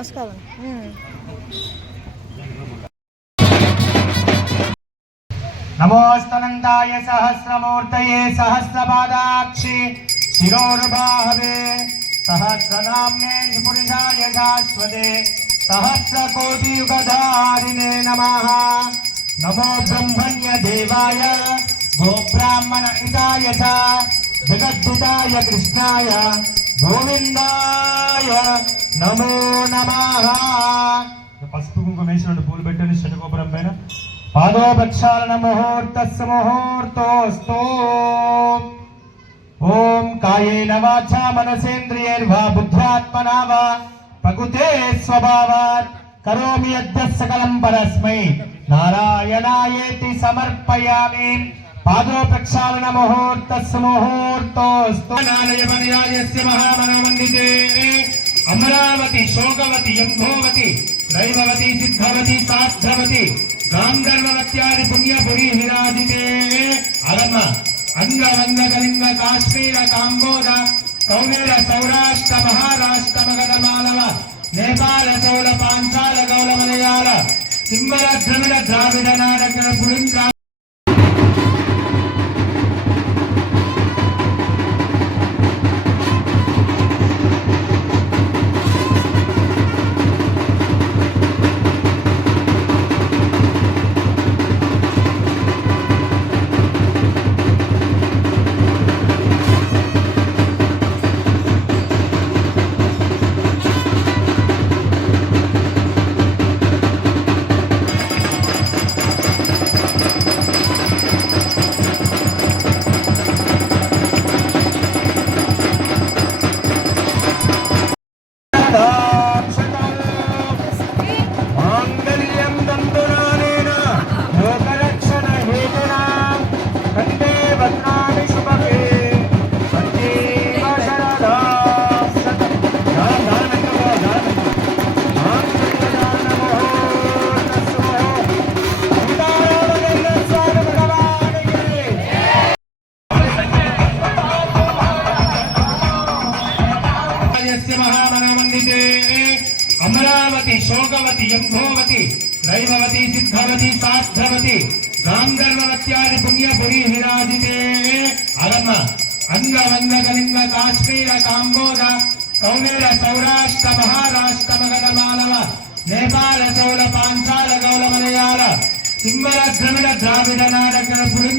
నమస్కారం. నమోస్తనందాయ సహస్రమూర్తయే సహస్రపాదాక్షి శిరోర్బాహవే సహస్రనామ్నే పురుషాయ శాశ్వతే సహస్రకోటియుగధారిణే నమః. నమో బ్రహ్మణ్య దేవాయ గోబ్రాహ్మణ హితాయ చ జగద్దుతాయ కృష్ణాయ గోవిందాయ నమో నమః. పసుపు కుంకుమ వేసినట్టు పూలు పెట్టండి శతగోపురం పైన. పాదోపక్షాళన ముహూర్తస్సు ముహూర్తోస్తు. ఓం కాయేన వాచా మనసేంద్రియైర్వా బుద్ధ్యాత్మనా వా ప్రకృతే స్వభావాత్ కరోమి యద్య సకలం పరస్మై నారాయణాయేతి సమర్పయామి. పాదోపక్షాళన ముహూర్తస్సు ముహూర్తోస్తు. నారాయణయస్య మహామనోమండితే అమరావతి శోకవతి యంభోవతి దైవవతి సిద్ధవతి సాధ్రవతి గాంధర్వవత్యాది పుణ్యపురి విరాజితే. అరమ అంగవంగ కళింగ కాశ్మీర కాంబోధ కౌనేర సౌరాష్ట్ర మహారాష్ట్ర మగధ మాలవ నేపాల చౌల పాంచాల గౌల మలయాళ సింహల ద్రవిడ ద్రావిడ నాడకర పులింద్ర. అమరావతి శోకవతి యంభోవతి దైవవతి సిద్ధవతి సాధ్రవతి గాంధర్వవత్యాది పుణ్యపురి విరాజితే. అరమ అంగవంగ కళింగ కాశ్మీర కాంబోధ కౌనేర సౌరాష్ట్ర మహారాష్ట్ర మగధ మాలవ నేపాల చౌల పాంచాల గౌల మలయాళ సింహల ద్రవిడ ద్రావిడ నాడకర పులింద్ర.